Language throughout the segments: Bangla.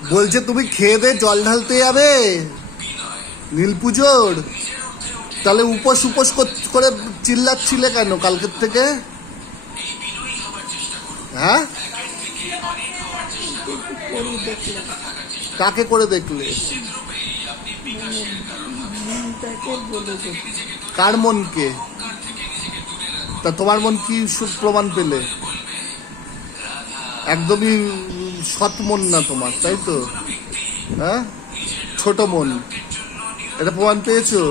বলছে তুমি খেয়ে দে জল ঢালতে যাবে নীল পুজোর, তাহলে উপোস উপোস করে চিল্লাচ্ছিলে কেন কালকের থেকে? হ্যাঁ, কাকে করে দেখলে? কার মনকে? তা তোমার মন কি প্রমাণ পেলে? একদমই সৎ মন না তোমার, তাই তো? হ্যাঁ, ছোট মন, এটা প্রমাণ পেয়েছো?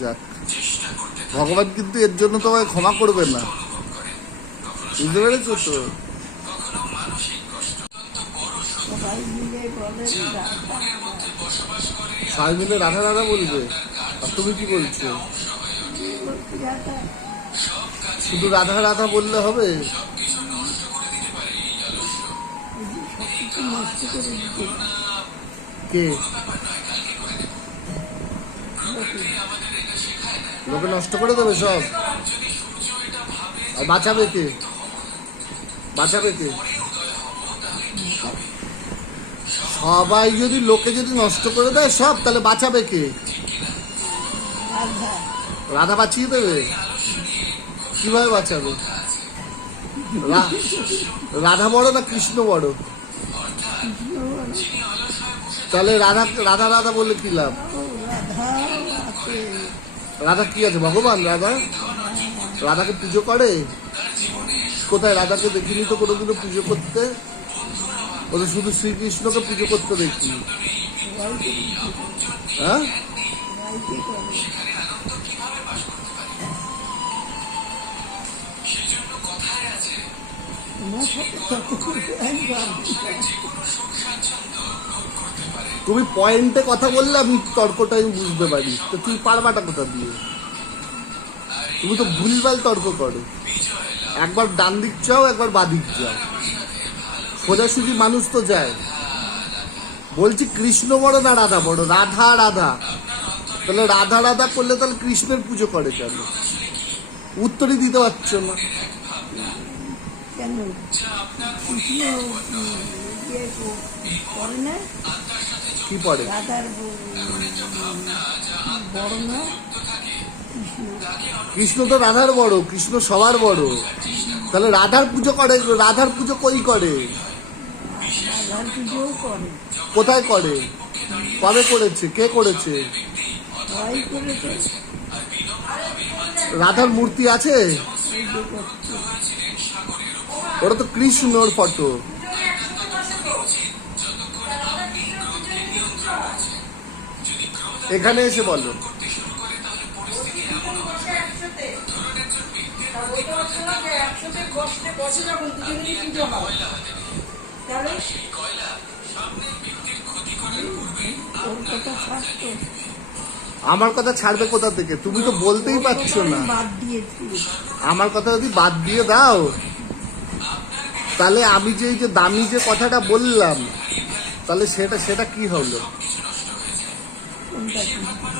যাক, ভগবান কিন্তু এর জন্য তোমায় ক্ষমা করবে না, বুঝতে পেরেছো তো? সবাই মিলে রাধা রাধা বলবে, আর তুমি কি বলছো? শুধু রাধা রাধা বললে হবে? কে লোকে নষ্ট করে দেবে সব? আর বাঁচাবে কে? বাঁচাবে কে? সবাই যদি লোকে যদি নষ্ট করে দেয় সব, তাহলে বাঁচাবে কে? রাধা বাঁচিয়ে দেবে? কিভাবে বাঁচাবে? রাধা বড় না কৃষ্ণ বড়? তাহলে রাধা রাধা রাধা বললে কি লাভ? রাধা কি আছে? ভগবান রাধা? রাধাকে পুজো করে? কোথায়? রাধাকে দেখিনি তো কোনোদিনও পুজো করতে। ও তো শুধু শ্রীকৃষ্ণকে পুজো করতে দেখি। হ্যাঁ, তুমি পয়েন্টে কথা বললে আমি তর্কটা বুঝতে পারি, তো তুমি পারবাটা কোথা দিয়ে? তুমি তো ভুলভাল তর্ক করো, একবার ডান দিক যাও একবার বাঁ দিক যাও, সোজাসুজি মানুষ তো যায়। বলছি কৃষ্ণ বড় না রাধা বড়? রাধা রাধা, তাহলে রাধা রাধা করলে তাহলে কৃষ্ণের পুজো করে কেন? উত্তরই দিতে পারছো না কেন? কি পড়ে? রাধার বড় না? কৃষ্ণ তো রাধার বড়, কৃষ্ণ সবার বড়, তাহলে রাধার পুজো করে? রাধার পুজো কই করে? রাধার পুজো করে। কোথায় করে? কবে করেছে? কে করেছে? সবাই করেছে। রাধার মূর্তি আছে? ওটা তো কৃষ্ণর ফটো। এখানে এসে বলো। আমার কথা ছাড়বে কোথা থেকে? তুমি তো বলতেই পারছো না। আমার কথা যদি বাদ দিয়ে দাও, তাহলে আমি যে এই যে দামি যে কথাটা বললাম, তাহলে সেটা কি হলো?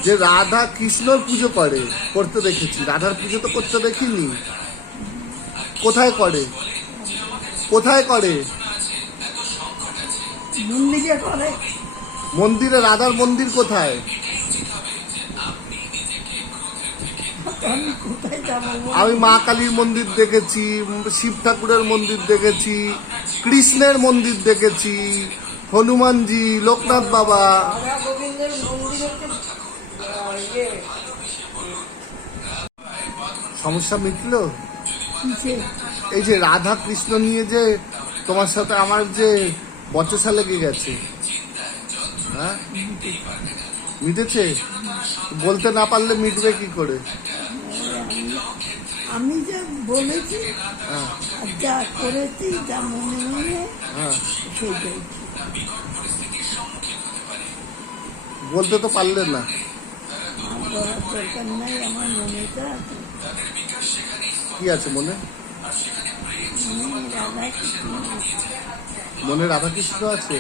যে রাধা কৃষ্ণর পুজো করে, করতে দেখেছি, রাধার পুজো তো করতে দেখিনি। কোথায় করে? কোথায় করে? মন্দিরে করে। মন্দিরে? রাধার মন্দির কোথায়? আমি মা কালীর মন্দির দেখেছি, শিব ঠাকুরের মন্দির দেখেছি, কৃষ্ণের মন্দির দেখেছি, হনুমানজি, লোকনাথ বাবা। সমস্যা মিটলো? এই যে রাধা কৃষ্ণ নিয়ে যে তোমার সাথে আমার যে বচসা লেগে গেছে, হ্যাঁ, মিটেছে? বলতে না পারলে মিটবে কি করে? আমি যা বলেছি, যা করেছি, যা মনে মনে সেইটাই। বলতে তো পারলে না। বলার দরকার নাই, আমার মনেটা আছে। কি আছে মনে? রাধাকৃষ্ণ। মনে রাধাকৃষ্ণ আছে?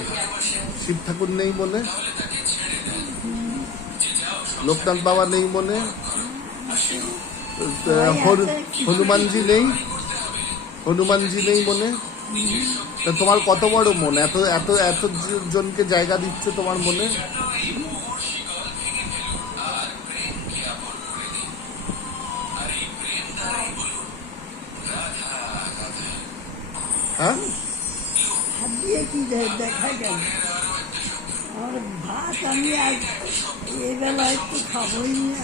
শিব ঠাকুর নেই মনে? লোকনাথ বাবা নেই মনে? হনুমানজি নেই? হনুমানজি নেই মনে? তা তোমার কত বড় মন, এত এত এত জনকে জায়গা দিচ্ছে তোমার মনে? হ্যাঁ, হাত দিয়ে কি দেখা গেল? আমার ভাত আমি আজ এই বেলায় একটু খাবোই না।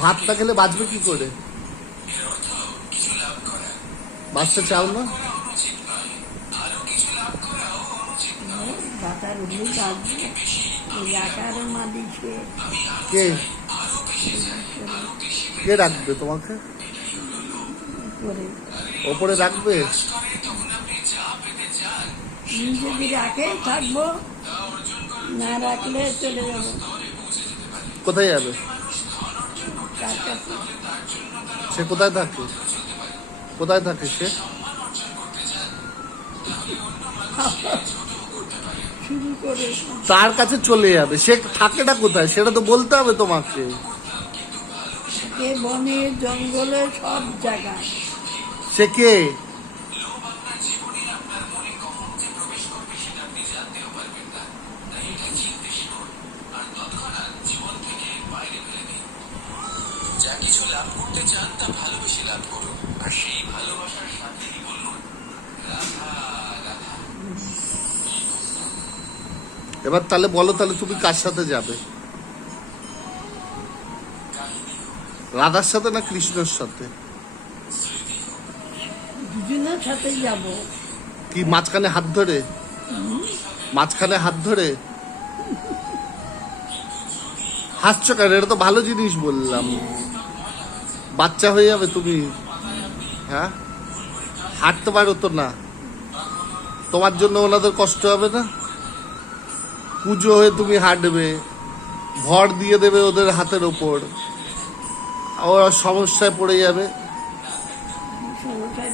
ভাত না খেলে বাঁচবে কি করে? বাঁচতে চাও না? বাতার উঠলে বাঁচবো। এলাকার মালিকে কে কে রাখবে তোমাকে? করে ওপরে রাখবে? যদি রাখে থাকবো, না রাখলে চলে যাবো। কোথায় যাবে? তার কাছে সে কোথায় থাকে? কোথায় থাকে সে? শুরু করে তার কাছে চলে যাবে। সে থাকেটা কোথায় সেটা তো বলতে হবে তোমাকে। থাকে বনে জঙ্গলে সব জায়গায়। সে কে? যা কিছু লাভ করতে চান তা ভালোবেসে লাভ করুন, আর সেই ভালোবাসার সাথেই বলুন রাধা রাধা। এবার তাহলে বলো, তাহলে তুমি কার সাথে যাবে? রাধার সাথে না কৃষ্ণর সাথে? দুজনের সাথে যাব। কি মাঝখানে হাত ধরে? মাঝখানে হাত ধরে হাসছো কেন? এটা তো ভালো জিনিস বললাম। বাচ্চা হয়ে যাবে তুমি। হ্যাঁ, হাঁটতে পারো তো না? তোমার জন্য ওনাদের কষ্ট হবে না? পুজো হয়ে তুমি হাঁটবে, ভর দিয়ে দেবে ওদের হাতের ওপর, ওরা সমস্যায় পড়ে যাবে। সমস্যা